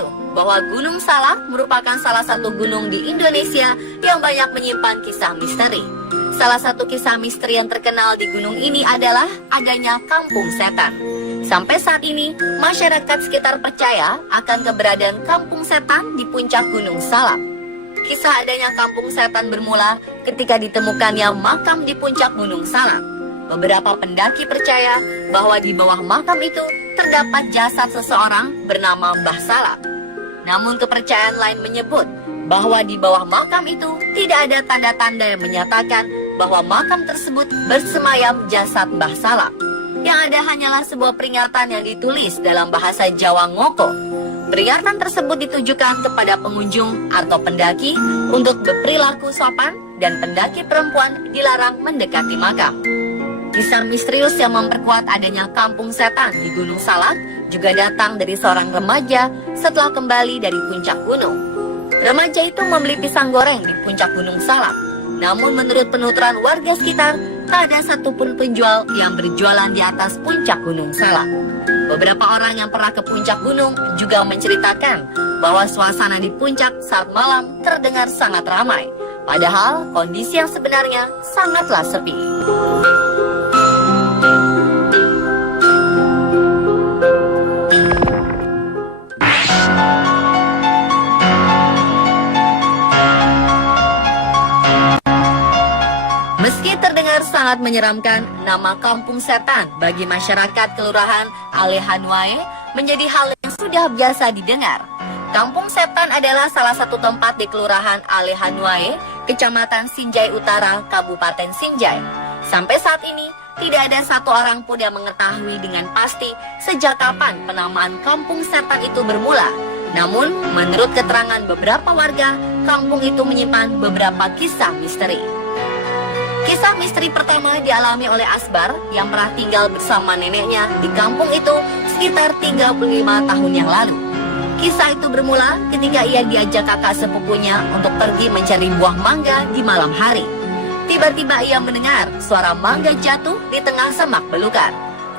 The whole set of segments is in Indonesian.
tahu bahwa Gunung Salak merupakan salah satu gunung di Indonesia yang banyak menyimpan kisah misteri. Salah satu kisah misteri yang terkenal di gunung ini adalah adanya Kampung Setan. Sampai saat ini, masyarakat sekitar percaya akan keberadaan Kampung Setan di puncak Gunung Salak. Kisah adanya Kampung Setan bermula ketika ditemukannya makam di puncak Gunung Salak. Beberapa pendaki percaya bahwa di bawah makam itu terdapat jasad seseorang bernama Mbah Salak. Namun kepercayaan lain menyebut bahwa di bawah makam itu tidak ada tanda-tanda yang menyatakan bahwa makam tersebut bersemayam jasad Mbah Salak. Yang ada hanyalah sebuah peringatan yang ditulis dalam bahasa Jawa Ngoko. Peringatan tersebut ditujukan kepada pengunjung atau pendaki untuk berperilaku sopan dan pendaki perempuan dilarang mendekati makam. Kisah misterius yang memperkuat adanya Kampung Setan di Gunung Salak juga datang dari seorang remaja setelah kembali dari puncak gunung. Remaja itu membeli pisang goreng di puncak Gunung Salak. Namun menurut penuturan warga sekitar, tak ada satupun penjual yang berjualan di atas puncak Gunung Salak. Beberapa orang yang pernah ke puncak gunung juga menceritakan bahwa suasana di puncak saat malam terdengar sangat ramai. Padahal kondisi yang sebenarnya sangatlah sepi. Meski terdengar sangat menyeramkan, nama Kampung Setan bagi masyarakat Kelurahan Alehanwae menjadi hal yang sudah biasa didengar. Kampung Setan adalah salah satu tempat di Kelurahan Alehanwae, Kecamatan Sinjai Utara, Kabupaten Sinjai. Sampai saat ini, tidak ada satu orang pun yang mengetahui dengan pasti sejak kapan penamaan Kampung Setan itu bermula. Namun, menurut keterangan beberapa warga, kampung itu menyimpan beberapa kisah misteri. Kisah misteri pertama dialami oleh Asbar yang pernah tinggal bersama neneknya di kampung itu sekitar 35 tahun yang lalu. Kisah itu bermula ketika ia diajak kakak sepupunya untuk pergi mencari buah mangga di malam hari. Tiba-tiba ia mendengar suara mangga jatuh di tengah semak belukar.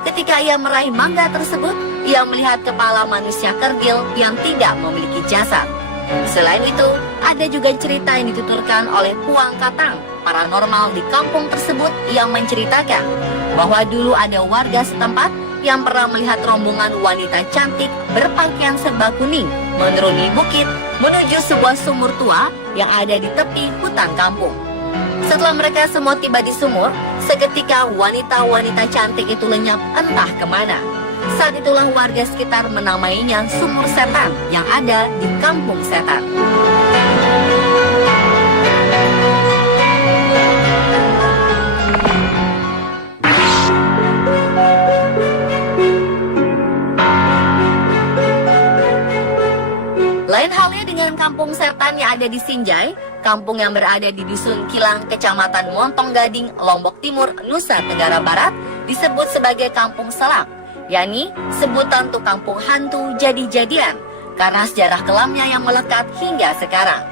Ketika ia meraih mangga tersebut, ia melihat kepala manusia kergil yang tidak memiliki jasad. Selain itu, ada juga cerita yang dituturkan oleh Puang Katang paranormal di kampung tersebut yang menceritakan bahwa dulu ada warga setempat yang pernah melihat rombongan wanita cantik berpakaian serba kuning menuruni bukit menuju sebuah sumur tua yang ada di tepi hutan kampung. Setelah mereka semua tiba di sumur, seketika wanita-wanita cantik itu lenyap entah kemana. Saat itulah warga sekitar menamainya Sumur Setan yang ada di Kampung Setan. Lain halnya dengan Kampung Setan yang ada di Sinjai, kampung yang berada di Dusun Kilang, Kecamatan Montong Gading, Lombok Timur, Nusa Tenggara Barat, disebut sebagai Kampung Salak, yakni sebutan untuk kampung hantu jadi-jadian, karena sejarah kelamnya yang melekat hingga sekarang.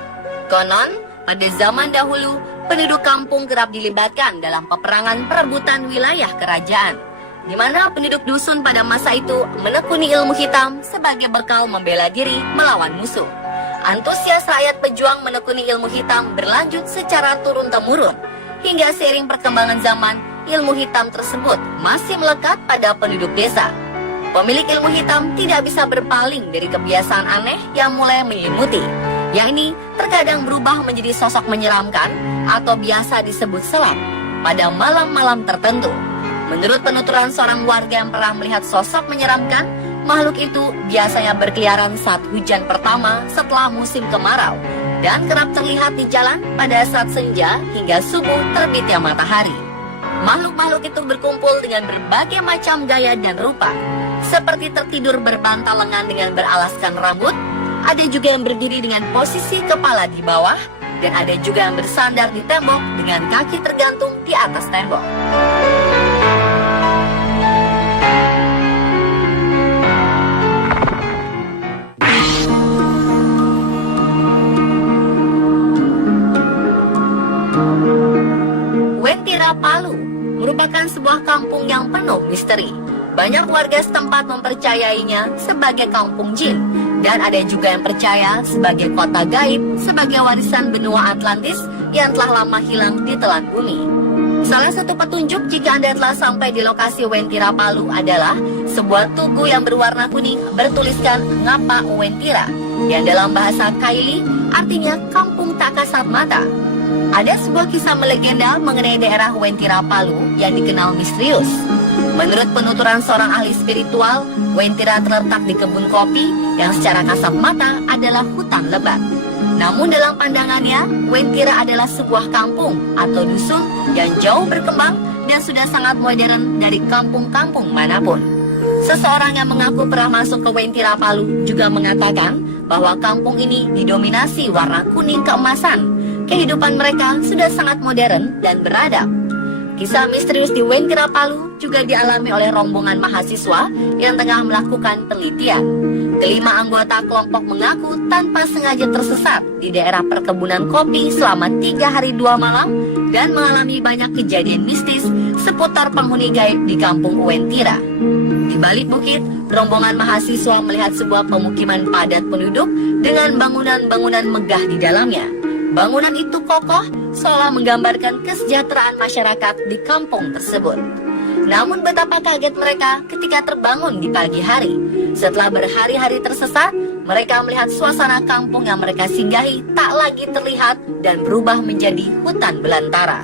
Konon, pada zaman dahulu, penduduk kampung kerap dilibatkan dalam peperangan perebutan wilayah kerajaan, di mana penduduk dusun pada masa itu menekuni ilmu hitam sebagai bekal membela diri melawan musuh. Antusias rakyat pejuang menekuni ilmu hitam berlanjut secara turun-temurun, hingga seiring perkembangan zaman, ilmu hitam tersebut masih melekat pada penduduk desa. Pemilik ilmu hitam tidak bisa berpaling dari kebiasaan aneh yang mulai menyelimuti, yakni terkadang berubah menjadi sosok menyeramkan atau biasa disebut selam pada malam-malam tertentu. Menurut penuturan seorang warga yang pernah melihat sosok menyeramkan, makhluk itu biasanya berkeliaran saat hujan pertama setelah musim kemarau dan kerap terlihat di jalan pada saat senja hingga subuh terbitnya matahari. Makhluk-makhluk itu berkumpul dengan berbagai macam gaya dan rupa, seperti tertidur berbantal lengan dengan beralaskan rambut, ada juga yang berdiri dengan posisi kepala di bawah, dan ada juga yang bersandar di tembok dengan kaki tergantung di atas tembok. Wentira Palu merupakan sebuah kampung yang penuh misteri. Banyak warga setempat mempercayainya sebagai kampung jin, Dan ada juga yang percaya sebagai kota gaib, sebagai warisan benua Atlantis yang telah lama hilang di telan bumi. Salah satu petunjuk jika Anda telah sampai di lokasi Wentira Palu adalah sebuah tugu yang berwarna kuning bertuliskan Ngapa Wentira, yang dalam bahasa Kaili artinya kampung tak kasat mata. Ada sebuah kisah melegenda mengenai daerah Wentira Palu yang dikenal misterius. Menurut penuturan seorang ahli spiritual, Wentira terletak di kebun kopi yang secara kasat mata adalah hutan lebat. Namun dalam pandangannya, Wentira adalah sebuah kampung atau dusun yang jauh berkembang dan sudah sangat modern dari kampung-kampung manapun. Seseorang yang mengaku pernah masuk ke Wentira Palu juga mengatakan bahwa kampung ini didominasi warna kuning keemasan. Kehidupan mereka sudah sangat modern dan beradab. Kisah misterius di Wentira Palu juga dialami oleh rombongan mahasiswa yang tengah melakukan penelitian. Kelima anggota kelompok mengaku tanpa sengaja tersesat di daerah perkebunan kopi selama 3 hari 2 malam dan mengalami banyak kejadian mistis seputar penghuni gaib di kampung Wentira. Di balik bukit, rombongan mahasiswa melihat sebuah pemukiman padat penduduk dengan bangunan-bangunan megah di dalamnya. Bangunan itu kokoh, seolah menggambarkan kesejahteraan masyarakat di kampung tersebut. Namun betapa kaget mereka ketika terbangun di pagi hari. Setelah berhari-hari tersesat, mereka melihat suasana kampung yang mereka singgahi tak lagi terlihat dan berubah menjadi hutan belantara.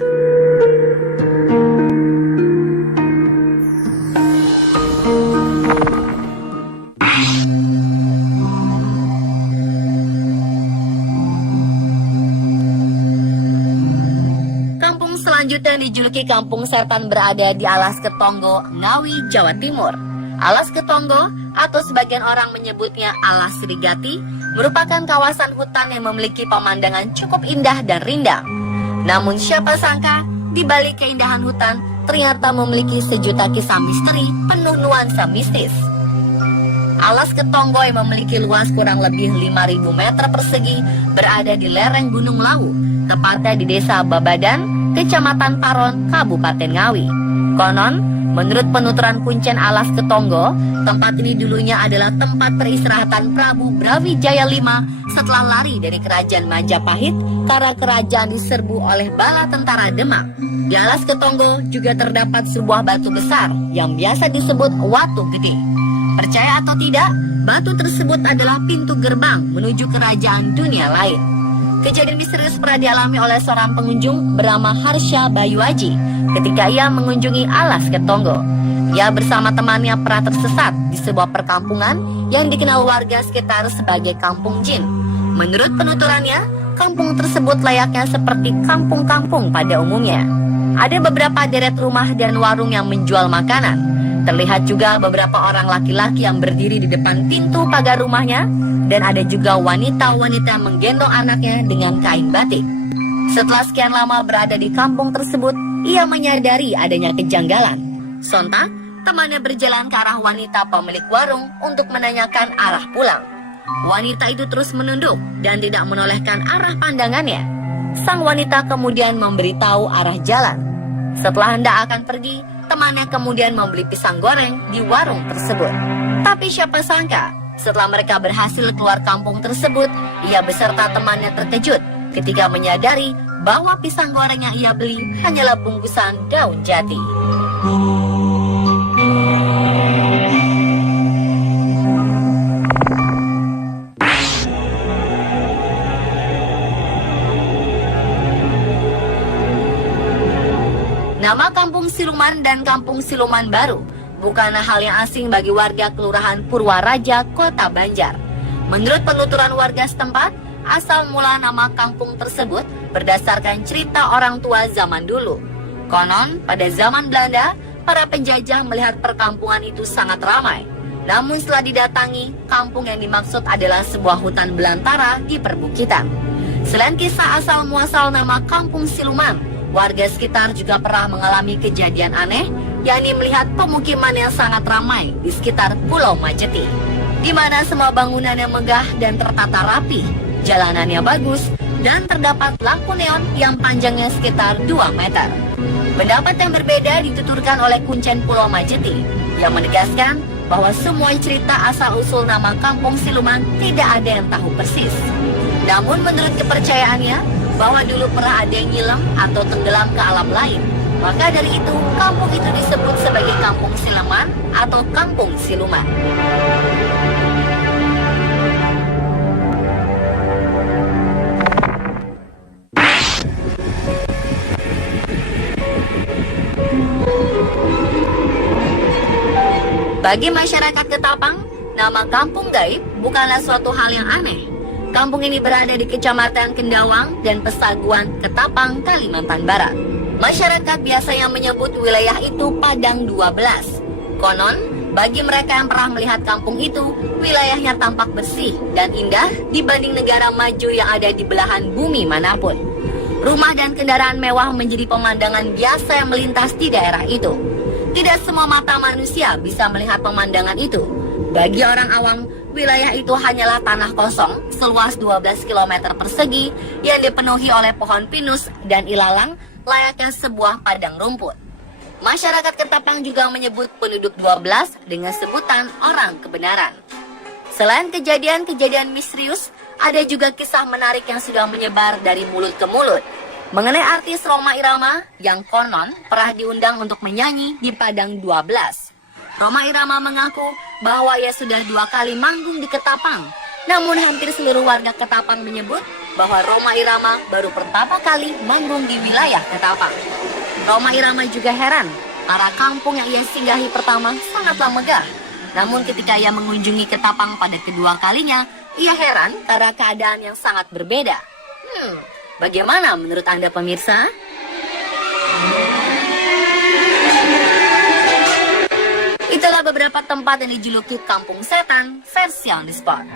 Selanjutnya dijuluki Kampung Setan berada di Alas Ketonggo, Ngawi, Jawa Timur. Alas Ketonggo atau sebagian orang menyebutnya Alas Srigati merupakan kawasan hutan yang memiliki pemandangan cukup indah dan rindang. Namun siapa sangka di balik keindahan hutan ternyata memiliki sejuta kisah misteri penuh nuansa mistis. Alas Ketonggo yang memiliki luas kurang lebih 5.000 meter persegi berada di lereng Gunung Lawu, tepatnya di Desa Babadan, Kecamatan Paron, Kabupaten Ngawi. Konon, menurut penuturan Kuncen Alas Ketonggo, tempat ini dulunya adalah tempat peristirahatan Prabu Brawijaya V setelah lari dari kerajaan Majapahit karena kerajaan diserbu oleh bala tentara Demak. Di Alas Ketonggo juga terdapat sebuah batu besar yang biasa disebut Watu Gede. Percaya atau tidak, batu tersebut adalah pintu gerbang menuju kerajaan dunia lain. Kejadian misterius pernah dialami oleh seorang pengunjung bernama Harsha Bayuaji ketika ia mengunjungi Alas Ketonggo. Ia bersama temannya pernah tersesat di sebuah perkampungan yang dikenal warga sekitar sebagai kampung jin. Menurut penuturannya, kampung tersebut layaknya seperti kampung-kampung pada umumnya. Ada beberapa deret rumah dan warung yang menjual makanan. Terlihat juga beberapa orang laki-laki yang berdiri di depan pintu pagar rumahnya, dan ada juga wanita-wanita menggendong anaknya dengan kain batik. Setelah sekian lama berada di kampung tersebut, ia menyadari adanya kejanggalan. Sontak, temannya berjalan ke arah wanita pemilik warung untuk menanyakan arah pulang. Wanita itu terus menunduk dan tidak menolehkan arah pandangannya. Sang wanita kemudian memberitahu arah jalan. Setelah hendak akan pergi, temannya kemudian membeli pisang goreng di warung tersebut. Tapi siapa sangka, setelah mereka berhasil keluar kampung tersebut, ia beserta temannya terkejut ketika menyadari bahwa pisang goreng yang ia beli hanyalah bungkusan daun jati. Nama Kampung Siluman dan Kampung Siluman Baru bukanlah hal yang asing bagi warga Kelurahan Purwaraja, Kota Banjar. Menurut penuturan warga setempat, asal mula nama kampung tersebut berdasarkan cerita orang tua zaman dulu. Konon, pada zaman Belanda, para penjajah melihat perkampungan itu sangat ramai. Namun setelah didatangi, kampung yang dimaksud adalah sebuah hutan belantara di perbukitan. Selain kisah asal muasal nama Kampung Siluman, warga sekitar juga pernah mengalami kejadian aneh, yakni melihat pemukiman yang sangat ramai di sekitar Pulau Majeti, di mana semua bangunan yang megah dan tertata rapi, jalanannya bagus, dan terdapat lampu neon yang panjangnya sekitar 2 meter. Pendapat yang berbeda dituturkan oleh Kuncen Pulau Majeti, yang menegaskan bahwa semua cerita asal-usul nama Kampung Siluman tidak ada yang tahu persis. Namun menurut kepercayaannya, bahwa dulu pernah ada yang nyilam atau tenggelam ke alam lain. Maka dari itu, kampung itu disebut sebagai Kampung Siluman atau Kampung Siluman. Bagi masyarakat Ketapang, nama Kampung Gaib bukanlah suatu hal yang aneh. Kampung ini berada di Kecamatan Kendawang dan Pesaguan, Ketapang, Kalimantan Barat. Masyarakat biasanya menyebut wilayah itu Padang 12. Konon, bagi mereka yang pernah melihat kampung itu, wilayahnya tampak bersih dan indah dibanding negara maju yang ada di belahan bumi manapun. Rumah dan kendaraan mewah menjadi pemandangan biasa yang melintas di daerah itu. Tidak semua mata manusia bisa melihat pemandangan itu. Bagi orang awam, wilayah itu hanyalah tanah kosong seluas 12 km persegi yang dipenuhi oleh pohon pinus dan ilalang layaknya sebuah padang rumput. Masyarakat Ketapang juga menyebut penduduk 12 dengan sebutan orang kebenaran. Selain kejadian-kejadian misterius, ada juga kisah menarik yang sudah menyebar dari mulut ke mulut mengenai artis Rhoma Irama yang konon pernah diundang untuk menyanyi di Padang 12. Rhoma Irama mengaku bahwa ia sudah 2 kali manggung di Ketapang. Namun hampir seluruh warga Ketapang menyebut bahwa Rhoma Irama baru pertama kali manggung di wilayah Ketapang. Rhoma Irama juga heran karena kampung yang ia singgahi pertama sangatlah megah. Namun ketika ia mengunjungi Ketapang pada kedua kalinya, ia heran karena keadaan yang sangat berbeda. Bagaimana menurut Anda pemirsa? Itulah beberapa tempat yang dijuluki Kampung Setan versi on the spot.